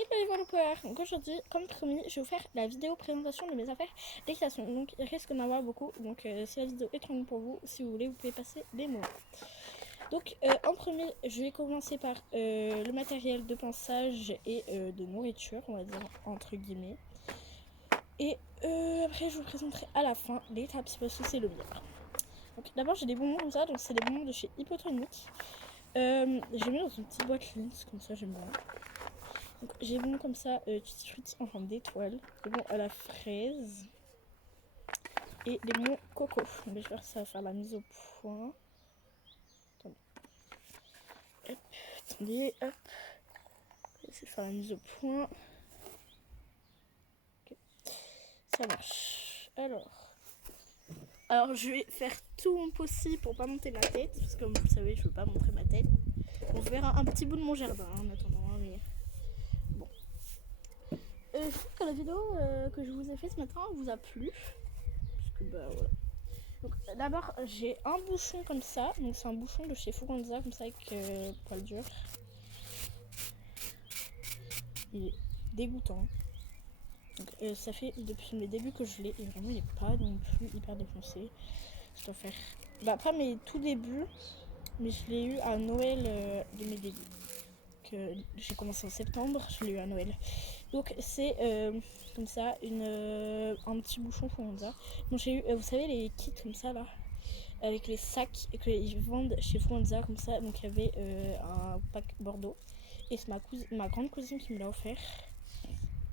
Et ben voilà pouvoir. Donc aujourd'hui, comme promis, je vais vous faire la vidéo présentation de mes affaires d'équitation. Donc il risque d'en avoir beaucoup. Donc si la vidéo est trop longue pour vous, si vous voulez, vous pouvez passer des mots. Donc en premier, je vais commencer par le matériel de pinçage et de nourriture, on va dire entre guillemets. Et après, je vous présenterai à la fin l'étape parce que c'est le meilleur. Donc d'abord, j'ai des bonbons comme ça. Donc c'est des bonbons de chez Hypotronic. J'ai mis dans une petite boîte lisse, comme ça j'aime bien. Donc, j'ai bon comme ça, tutti frutti en forme d'étoile, des bons à la fraise et des bons coco. Donc, je vais faire ça, faire la mise au point. Attendez, hop, attendez, hop. Je vais essayer de faire la mise au point. Okay. Ça marche. Alors, je vais faire tout mon possible pour pas monter ma tête, parce que comme vous le savez, je veux pas montrer ma tête. On verra un petit bout de mon jardin en attendant, mais bon. J'espère que la vidéo que je vous ai fait ce matin vous a plu. Parce que bah voilà. Donc d'abord j'ai un bouchon comme ça, donc c'est un bouchon de chez Fuganza comme ça avec poil dur. Il est dégoûtant. Donc ça fait depuis mes débuts que je l'ai et vraiment il n'est pas non plus hyper défoncé. Je dois faire. Bah pas mes tout débuts, mais je l'ai eu à Noël de mes débuts. J'ai commencé en septembre, je l'ai eu à Noël. Donc c'est comme ça un petit bouchon Fuganza. Donc j'ai eu, vous savez les kits comme ça là, avec les sacs qu'ils vendent chez Fuganza comme ça. Donc il y avait un pack Bordeaux et c'est ma grande cousine qui me l'a offert.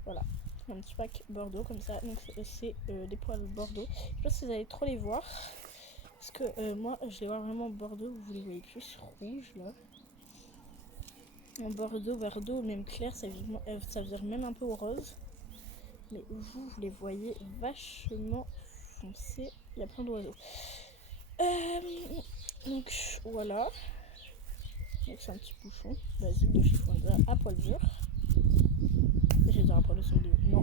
Voilà, un petit pack Bordeaux comme ça. Donc c'est des poils Bordeaux. Je sais pas si vous allez trop les voir parce que moi je les vois vraiment Bordeaux. Vous les voyez plus rouge là. En Bordeaux, même clair, ça vire même un peu au rose. Mais vous les voyez vachement foncés. Il y a plein d'oiseaux. Donc voilà. Donc c'est un petit bouchon basique de chez Fuganza à poil dur. J'ai dire à poil de non.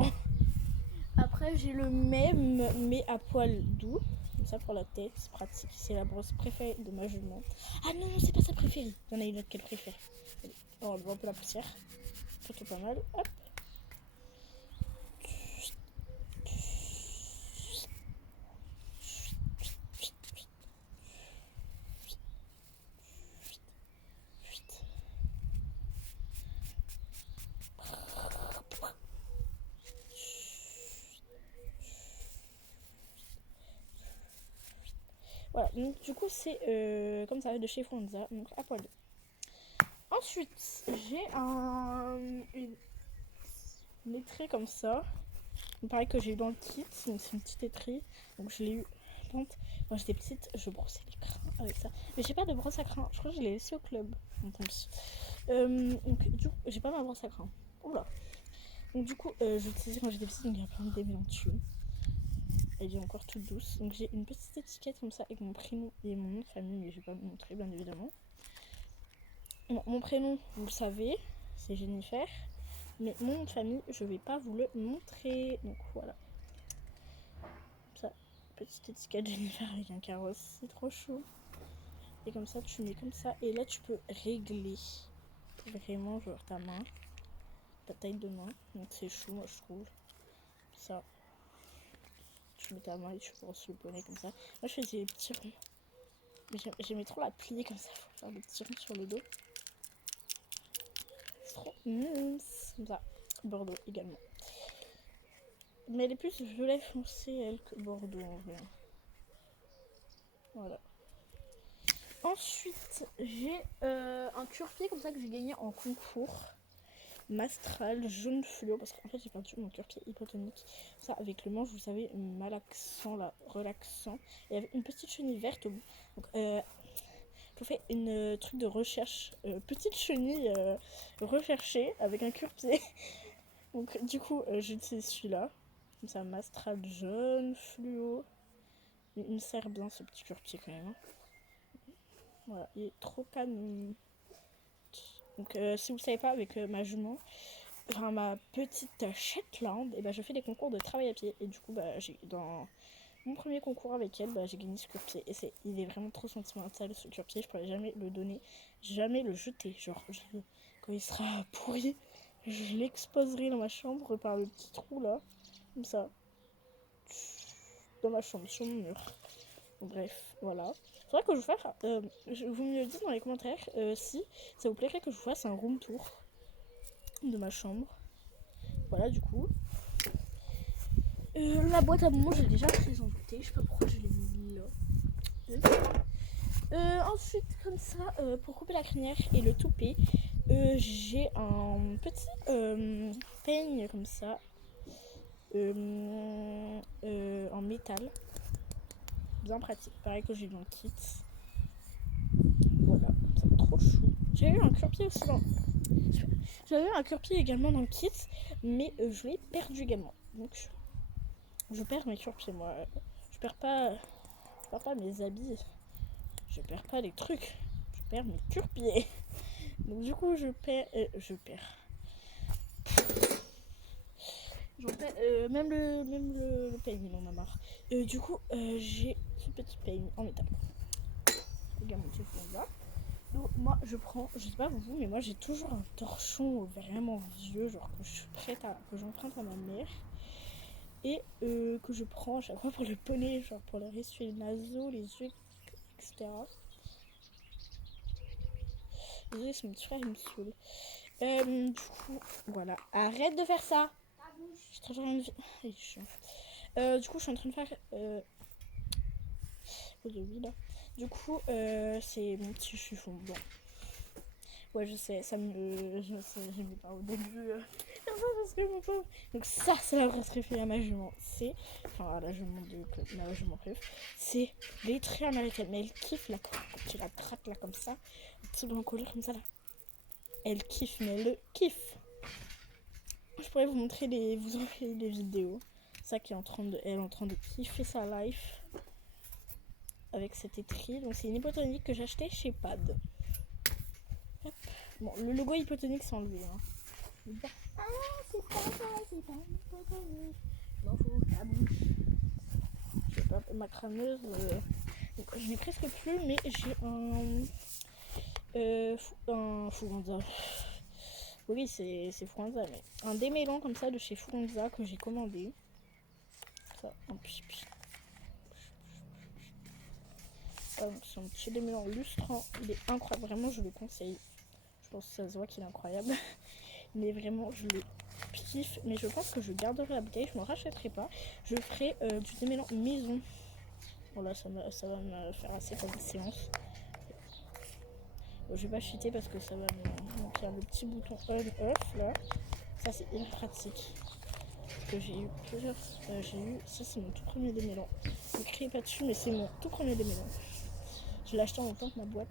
Après j'ai le même mais à poil doux. Comme ça pour la tête, c'est pratique. C'est la brosse préférée de ma jument. Ah non, c'est pas sa préférée. Il y en a une autre qu'elle préfère. On va voir un peu la poussière. Plutôt pas mal. Hop. Voilà, donc du coup c'est comme ça de chez Fuganza, donc à poil. Ensuite, j'ai une étrie comme ça. Pareil que j'ai eu dans le kit, donc c'est une petite étrie. Donc je l'ai eu quand j'étais petite, je brossais les crins avec ça. Mais j'ai pas de brosse à crins, je crois que je l'ai laissé au club. Donc du coup, j'ai pas ma brosse à crins. Oula. Donc du coup, j'utilisais quand j'étais petite, donc il y a plein de démêlants dessus. Elle est encore toute douce. Donc j'ai une petite étiquette comme ça avec mon prénom et mon nom de famille, mais je vais pas vous montrer bien évidemment. Bon, mon prénom, vous le savez, c'est Jennifer. Mais mon nom de famille, je vais pas vous le montrer. Donc voilà. Ça, petite étiquette Jennifer avec un carrosse, c'est trop chaud. Et comme ça, tu mets comme ça. Et là, tu peux régler vraiment genre ta main, ta taille de main. Donc c'est chaud, moi je trouve. Ça. Tu mets ta main et tu brosses le bonnet comme ça. Moi je faisais des petits ronds. Mais j'aimais trop la plier comme ça pour faire des petits ronds sur le dos. C'est trop comme ça. Bordeaux également. Mais elle est plus violet foncé elle que Bordeaux en vrai. Voilà. Ensuite j'ai un cure-pied comme ça que j'ai gagné en concours. Mastral jaune fluo parce qu'en fait j'ai perdu mon cure-pied hypotonique ça avec le manche vous savez malaxant là relaxant et il y avait une petite chenille verte au bout donc je fais une truc de recherche petite chenille recherchée avec un cure-pied donc du coup j'utilise celui-là comme ça Mastral jaune fluo il me sert bien ce petit cure-pied quand même hein. Voilà il est trop calme donc si vous ne savez pas avec ma jument enfin ma petite Shetland, et bah, je fais des concours de travail à pied. Et du coup, bah, dans mon premier concours avec elle, bah, j'ai gagné ce cure-pied. Et il est vraiment trop sentimental ce cure-pied. Je pourrais jamais le donner, jamais le jeter. Genre, quand il sera pourri, je l'exposerai dans ma chambre par le petit trou là, comme ça, dans ma chambre, sur mon mur. Bon, bref, voilà. Faudrait que je vous fasse, vous me le dites dans les commentaires si ça vous plairait que je vous fasse un room tour de ma chambre. Voilà, du coup. La boîte à bonbons, j'ai déjà présenté. Je sais pas pourquoi je l'ai mis là. Ensuite, comme ça, pour couper la crinière et le toupet, j'ai un petit peigne comme ça, en métal. Bien pratique. Pareil que j'ai dans le kit. Voilà, c'est trop chou. J'ai eu un cure-pied aussi dans... J'avais eu un cure-pied également dans le kit, mais je l'ai perdu également. Donc, je perds mes cure-pieds, moi. Je perds pas mes habits. Je perds pas les trucs. Je perds mes cure-pieds. Donc, du coup, je perds. Même le peigne, il en a marre. Du coup, j'ai ce petit peigne en métal. Également, ce là. Donc, moi, je prends, je sais pas vous, mais moi, j'ai toujours un torchon vraiment vieux, genre que je suis prête à, que j'emprunte à ma mère. Et que je prends à chaque fois pour le poney, genre pour leur essuyer les naseaux, les yeux, etc. Désolée, c'est mon petit frère, il me saoule. Du coup, voilà. Arrête de faire ça! Je suis en train de... Il est chiant. Du coup, je suis en train de faire... oui, là. Du coup, c'est mon petit chiffon blanc. Ouais, je sais, ça me... Je sais, j'aimais pas au début. Donc ça, c'est la vraie référence à ma jument. C'est... Enfin, à la jument de... Ma jument préf. C'est les traits américains. Mais elle kiffe la... Tu la traques là, comme ça. Un petit blanc collé comme ça, là. Elle kiffe, mais elle le kiffe. Je pourrais vous montrer vous envoyer des vidéos. Ça qui est en train de kiffer sa life avec cet étri. Donc c'est une hypotonique que j'ai acheté chez Pad. Hop. Bon, le logo hypotonique s'est enlevé. Hein. Ah, c'est pas une hypotonique. Je m'en fous, la bouche. Je sais pas, ma crâneuse. Donc, je n'ai presque plus, mais j'ai un Fuganza. Oui, c'est Fuganza, mais un démêlant comme ça de chez Fuganza que j'ai commandé. Ça, un pipi. C'est un petit démêlant lustrant. Il est incroyable, vraiment, je le conseille. Je pense que ça se voit qu'il est incroyable. Mais vraiment, je le kiffe. Mais je pense que je garderai la bouteille, je ne m'en rachèterai pas. Je ferai du démêlant maison. Voilà, ça va me faire assez comme séance. Je vais pas chuter parce que ça va me montrer le petit bouton on-off là. Ça c'est hyper pratique. Parce que j'ai eu plusieurs. Ça c'est mon tout premier démêlant. Ne criez pas dessus, mais c'est mon tout premier démêlant. Je l'ai acheté en même temps que ma boîte.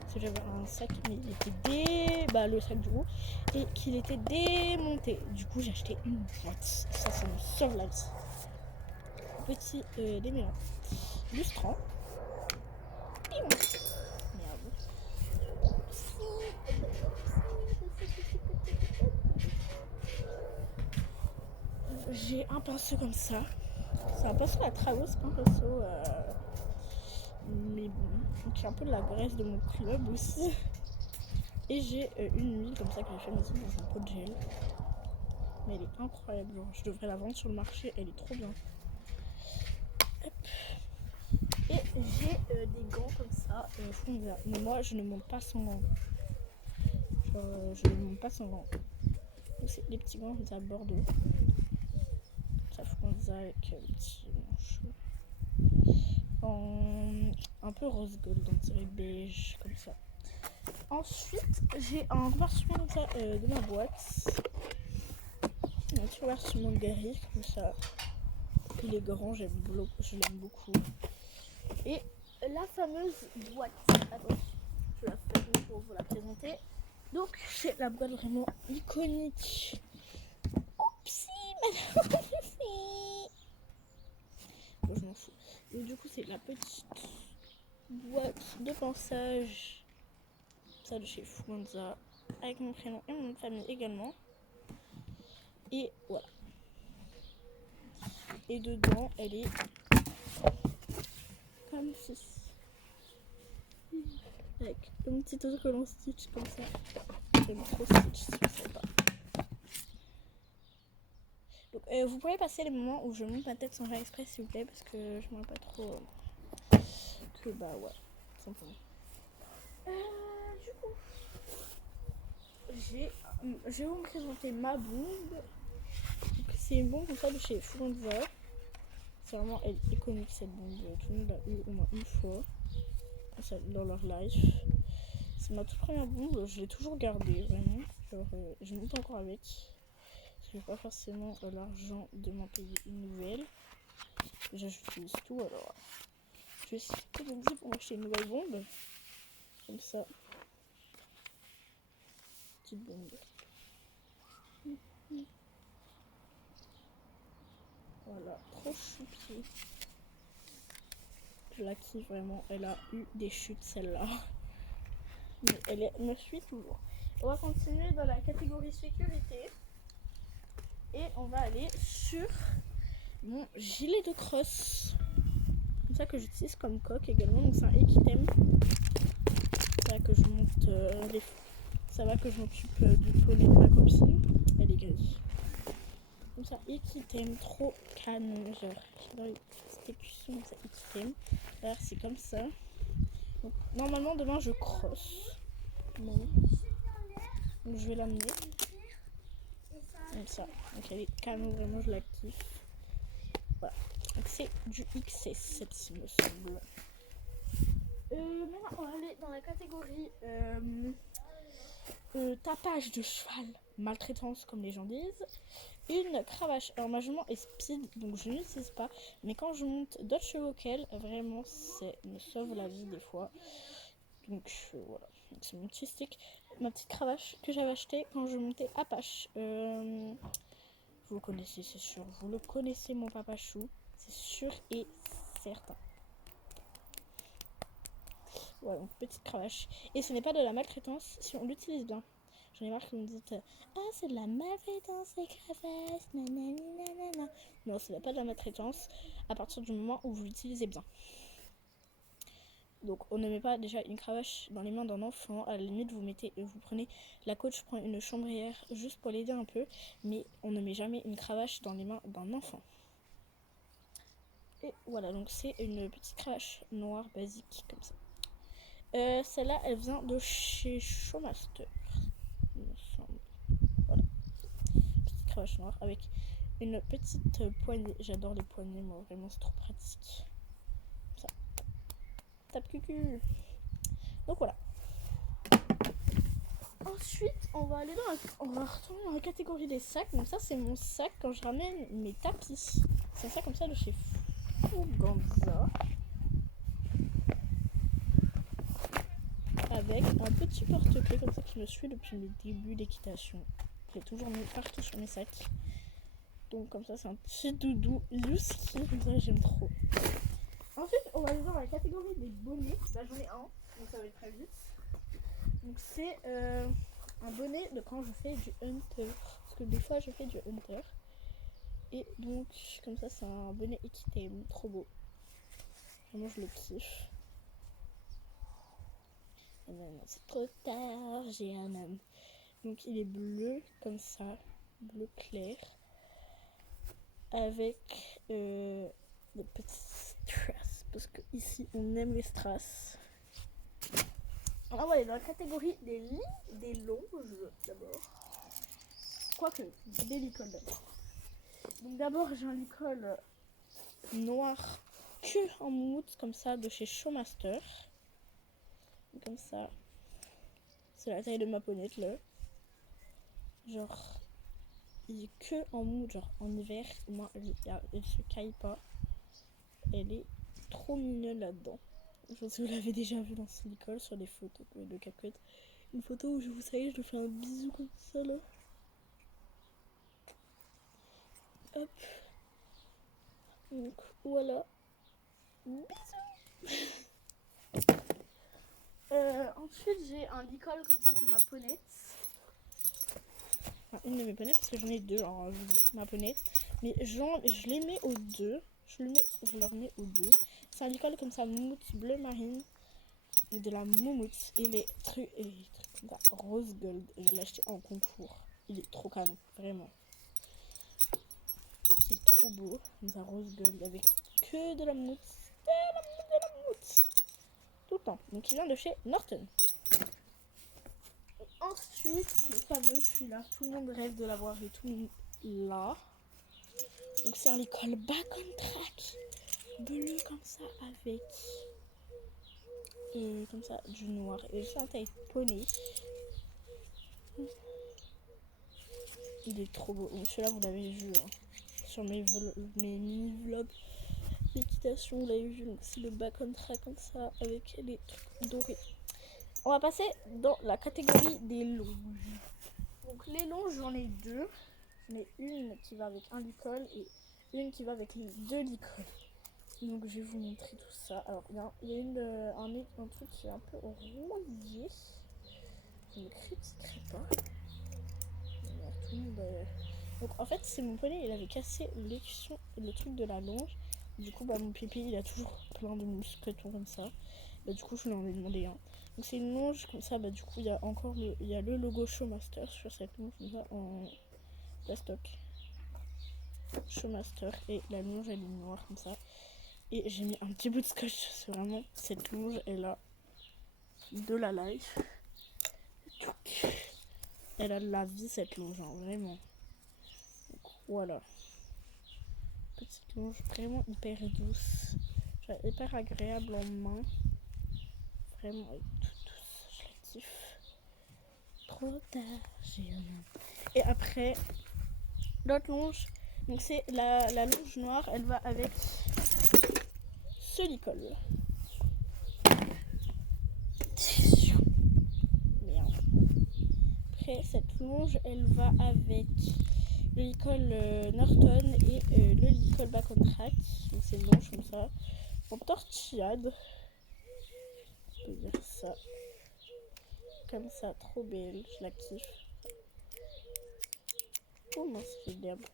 Parce que j'avais un sac, mais il était le sac du haut. Et qu'il était démonté. Du coup j'ai acheté une boîte. Ça me sauve la vie. Petit démêlant. Lustrant. J'ai un pinceau comme ça. C'est un pinceau à travaux, c'est pas un pinceau. Mais bon, donc il y a un peu de la graisse de mon club aussi. Et j'ai une huile comme ça que j'ai fait maison dans un pot de gel. Mais elle est incroyable, genre, je devrais la vendre sur le marché, elle est trop bien. Hop. Et j'ai des gants comme ça, mais moi je ne monte pas sans gants. Je ne monte pas sans gants. Donc c'est des petits gants comme ça à Bordeaux. Ça Fuganza avec le petit manchot. Un peu rose gold, on dirait beige, comme ça. Ensuite, j'ai un compartiment comme ça de ma boîte. Un petit compartiment gris, comme ça. Il est grand, je l'aime beaucoup. Et la fameuse boîte. Attends, je la fais pour vous la présenter. Donc, c'est la boîte vraiment iconique. Oupsie, madame. Bon, je m'en fous. Et du coup, c'est la petite boîte de pensage. Ça de chez Fuganza. Avec mon prénom et mon nom de famille également. Et voilà. Et dedans, elle est comme ceci. Avec un petit autocollant Stitch comme ça. J'aime trop Stitch, si vous savez pas. vous pouvez passer les moments où je monte ma tête sans faire exprès, s'il vous plaît, parce que je m'en pas trop. Que bah ouais, simplement. Du coup, je vais vous présenter ma bombe. C'est une bombe comme ça de chez Fulanza. C'est vraiment iconique cette bombe. Tout le monde l'a eu au moins une fois dans leur life. C'est ma toute première bombe, je l'ai toujours gardée vraiment. Genre, je monte encore avec. Parce que j'ai pas forcément l'argent de m'en payer une nouvelle. Déjà j'utilise tout alors. Je vais essayer d'économiser pour m'acheter une nouvelle bombe. Comme ça. Petite bombe. Voilà, trop choupi. Je la kiffe vraiment. Elle a eu des chutes celle-là. Mais elle me suit toujours. On va continuer dans la catégorie sécurité. Et on va aller sur mon gilet de crosse. Comme ça que j'utilise comme coque également. Donc c'est un Equitem. Ça va que je monte ça va que je m'occupe du poney de ma copine. Elle est grise. Comme ça, Equitem, trop canon. Genre, j'adore les petites écussons, ça Equitem. Alors c'est comme ça. Donc, normalement demain je crosse. Donc je vais l'amener. Comme ça. Donc elle est canon, vraiment je la kiffe. Voilà. Donc c'est du XS, cette il me semble. Maintenant on va aller dans la catégorie tapage de cheval, maltraitance comme les gens disent. Une cravache. Alors ma jument est speed, donc je n'utilise pas. Mais quand je monte d'autres chevaux qu'elle, vraiment ça me sauve la vie des fois. Donc voilà. C'est mon petit stick. Ma petite cravache que j'avais acheté quand je montais Apache. Vous le connaissez, c'est sûr. Vous le connaissez, mon papa chou. C'est sûr et certain. Voilà, donc petite cravache. Et ce n'est pas de la maltraitance si on l'utilise bien. J'en ai marre que vous me dites ah, c'est de la maltraitance, les cravaches, nanani, nanana. Non, ce n'est pas de la maltraitance à partir du moment où vous l'utilisez bien. Donc, on ne met pas déjà une cravache dans les mains d'un enfant. À la limite, vous prenez la coach prend une chambrière juste pour l'aider un peu. Mais on ne met jamais une cravache dans les mains d'un enfant. Et voilà, donc c'est une petite cravache noire basique comme ça. Celle-là, elle vient de chez Showmaster, il me semble. Voilà. Petite cravache noire avec une petite poignée. J'adore les poignées, moi, vraiment, c'est trop pratique. Ça. Tape cucu. Donc voilà. Ensuite, on va retourner dans la catégorie des sacs. Donc ça, c'est mon sac quand je ramène mes tapis. C'est un sac comme ça de chez Fuganza. Avec un petit porte-clés comme ça qui me suit depuis mes débuts d'équitation. Je l'ai toujours mis partout sur mes sacs. Donc comme ça c'est un petit doudou Yuski, comme ça j'aime trop. Ensuite on va aller dans la catégorie des bonnets. Bah j'en ai un, donc ça va être très vite. Donc c'est un bonnet de quand je fais du hunter. Parce que des fois je fais du hunter. Et donc comme ça c'est un bonnet Equitem, trop beau. Vraiment je le kiffe. Et non, c'est trop tard, j'ai un âme. Donc il est bleu comme ça, bleu clair. Avec des petits strass. Parce que ici on aime les strass. Alors on va aller dans la catégorie des lits, des longes d'abord. Quoique, des licoles d'abord. Donc d'abord j'ai un licol noir que en mousse comme ça de chez Showmaster. Comme ça. C'est la taille de ma ponette là. Genre, il est que en mou, genre en hiver. Moi, elle se caille pas. Elle est trop mignonne là-dedans. Je pense que vous l'avez déjà vu dans son école sur des photos de CapCut. Une photo où je vous savez, je lui fais un bisou comme ça là. Hop. Donc voilà. Bisous. Ensuite j'ai un licol comme ça pour ma ponette. Enfin, une de mes ponettes parce que j'en ai deux, genre ma ponette. Mais je les mets aux deux. Je leur mets aux deux. C'est un licol comme ça, moumoute bleu marine. Et de la moumoute. Et les trucs comme ça, rose gold. Je l'ai acheté en concours. Il est trop canon, vraiment. qui est trop beau, comme ça rose gold avec que de la mousse, de la mousse, tout le temps. Donc il vient de chez Norton. Et ensuite, le fameux, celui-là, tout le monde rêve de l'avoir et tout là. Donc c'est un école back on track, bleu comme ça avec comme ça du noir et c'est un taille poney. Il est trop beau. Celui-là vous l'avez vu hein, sur mes mini-vlogs d'équitation, vous l'avez vu. Donc c'est le back on track comme ça avec les trucs dorés. On va passer dans la catégorie des longes. Donc les longes j'en ai deux. J'en ai une qui va avec un licol et une qui va avec les deux licols. Donc je vais vous montrer tout ça. Alors il y a un truc qui est un peu rouillé. Je ne critiquerai pas. Tout le monde, Donc en fait c'est mon poney, il avait cassé le truc de la longe. Du coup mon pipi il a toujours plein de mousquetons comme ça. Du coup je lui en ai demandé un. Donc c'est une longe comme ça, du coup il y a encore il y a le logo Showmaster sur cette longe comme ça en plastoc. Showmaster et la longe elle est noire comme ça. Et j'ai mis un petit bout de scotch, c'est vraiment cette longe elle a de la life. Elle a de la vie cette longe, hein, vraiment. Donc voilà. Petite longe vraiment hyper douce. Genre, hyper agréable en main. Vraiment toute douce, je la kiffe. Trop tard, et après, l'autre longe, donc c'est la longe noire, elle va avec ce licol. Merde. Après, cette longe, elle va avec le licol Norton et le licol back on track. Donc c'est une longe comme ça. En tortillade. Je peux dire ça. Comme ça, trop belle, je la kiffe. Oh mince, j'ai l'herbe.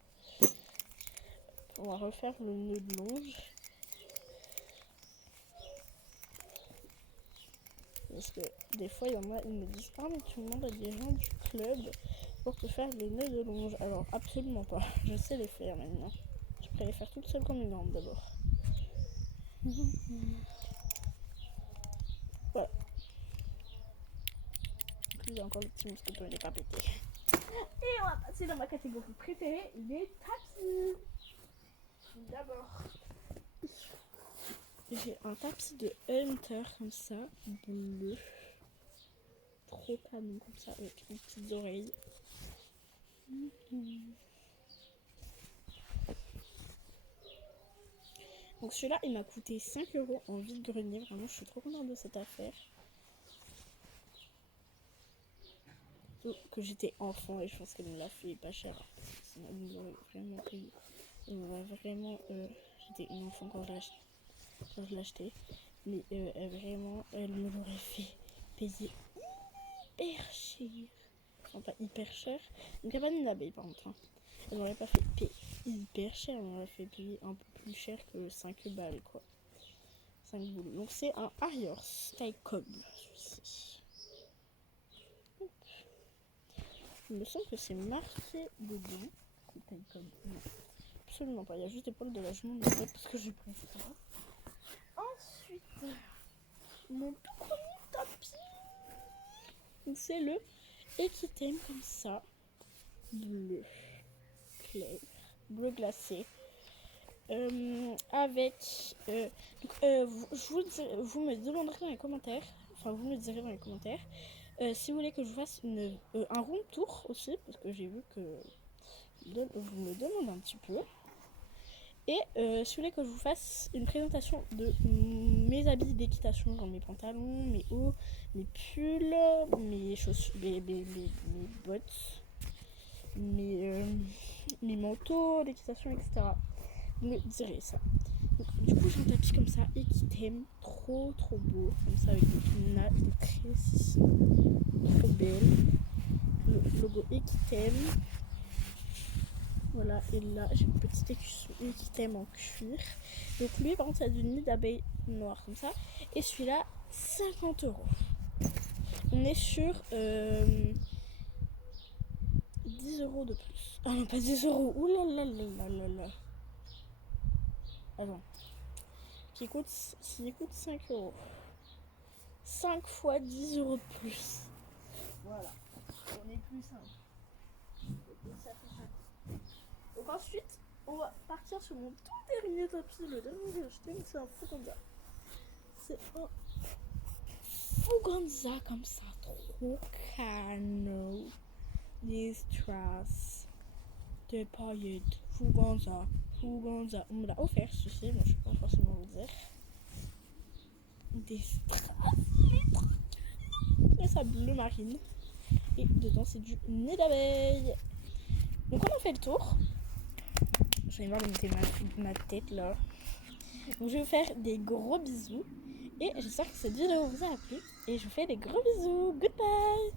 On va refaire le nœud de longe. Parce que des fois, il y en a, ils me disent ah mais tu demandes à des gens du club pour te faire les nœuds de longe. Alors absolument pas, je sais les faire maintenant. Je pourrais les faire toute seule comme une grande d'abord. Voilà. En plus, il y a encore le petit mousqueton, il est pas pété. Et on va passer dans ma catégorie préférée, les tapis. D'abord, j'ai un tapis de Hunter comme ça, bleu. Trop canon comme ça, avec les petites oreilles. Donc celui-là, il m'a coûté 5 € en vide-grenier. Vraiment, je suis trop contente de cette affaire. Que j'étais enfant et je pense qu'elle me l'a fait pas cher. Sinon, elle me l'aurait vraiment payé. J'étais une enfant quand je l'achetais. Mais vraiment, elle me l'aurait fait payer hyper cher. Enfin, pas hyper cher. Donc, il n'y a pas une abeille par contre. Hein. Elle m'aurait pas fait payer hyper cher. Elle m'aurait fait payer un peu plus cher que 5 balles, quoi. 5 boules. Donc, c'est un Ariors taille cob. Il me semble que c'est marqué dedans. Taille cob. Non, absolument pas. Il y a juste des poils de la jument en fait parce que j'ai pris ça. Ensuite, mon tout premier tapis. C'est le Equitem comme ça. Bleu clair, bleu glacé. Avec vous me demanderez dans les commentaires, enfin vous me direz dans les commentaires si vous voulez que je fasse un room tour aussi, parce que j'ai vu que vous me demandez un petit peu. Et si vous voulez que je vous fasse une présentation de mes habits d'équitation, genre mes pantalons, mes hauts, mes pulls, mes chaussures, mes bottes, mes manteaux d'équitation, etc. Vous me direz ça. Donc, du coup, j'ai un tapis comme ça, Equitem, trop beau, comme ça avec des tresses ici, trop belle. Le logo Equitem. Voilà, et là j'ai une petite Equitem en cuir. Donc lui par contre ça a du nid d'abeille noir comme ça. Et celui-là 50 €. On est sur 10 € de plus. Ah non pas 10 €. Ouh là là là là là là. Attends. Qui coûte 5 euros. 5 fois 10 euros de plus. Voilà. On est plus simple. Ça fait ça. Donc ensuite, on va partir sur mon tout dernier tapis. Le dernier que j'ai acheté, c'est un Fuganza. C'est un Fuganza comme ça. Trop canon. Les strass. Des paillettes. Fuganza. On me l'a offert ceci, mais je ne peux pas forcément vous dire. Des strass. Et ça bleu marine. Et dedans c'est du nid d'abeille. Donc on a fait le tour. J'en ai marre de monter ma tête là. Donc je vais vous faire des gros bisous. Et j'espère que cette vidéo vous a plu. Et je vous fais des gros bisous. Goodbye.